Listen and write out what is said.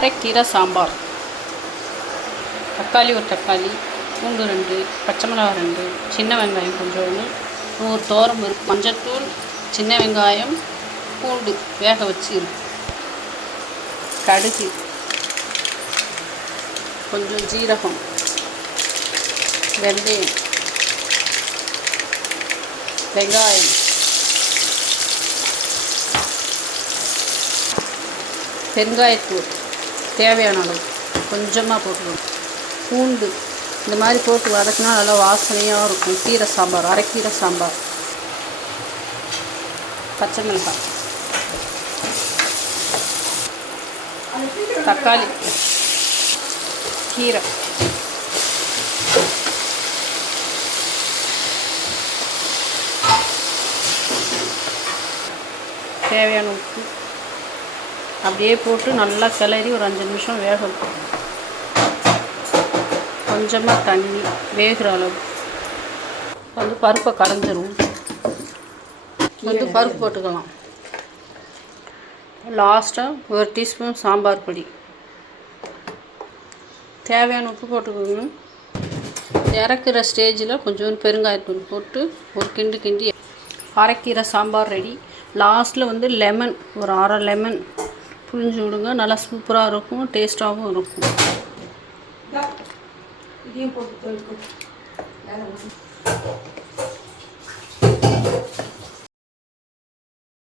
அரைக்கீரை சாம்பார். தக்காளி ஒரு தக்காளி, பூண்டு 2, பச்சை மிளகாய் 2, சின்ன வெங்காயம் கொஞ்சோண்டு, 100 துவரம்பருப்பு, மஞ்சத்தூள், சின்ன வெங்காயம், பூண்டு வேக வச்சு இருக்கு, கடுகு, கொஞ்சம் ஜீரகம், வெந்தயம், வெங்காயம், பெருங்காயத்தூள் தேவையான அளவு கொஞ்சமாக போட்டுக்கணும். பூண்டு இந்த மாதிரி போட்டு வதக்கினா நல்லா வாசனையாக இருக்கும். கீரை சாம்பார், அரைக்கீரை சாம்பார். பச்சை மிளகாய், தக்காளி, கீரை, தேவையான உப்பு அப்படியே போட்டு நல்லா கிளறி ஒரு 5 நிமிஷம் வேகணும். கொஞ்சமாக தண்ணி வேகிற அளவு பருப்பை கடைஞ்சிரும். பருப்பு போட்டுக்கலாம். லாஸ்ட்டாக 1 டீஸ்பூன் சாம்பார் பொடி, தேவையான உப்பு போட்டுக்கோங்க. இறக்குற ஸ்டேஜில் கொஞ்சோண்டு பெருங்காயத்தூள் போட்டு ஒரு கிண்டி அரைக்கீரை சாம்பார் ரெடி. லாஸ்ட்டில் லெமன் ஒரு 1/2 லெமன் புழிஞ்சு விடுங்க. நல்லா சூப்பராக இருக்கும், டேஸ்ட்டாகவும் இருக்கும். இதையும் போட்டு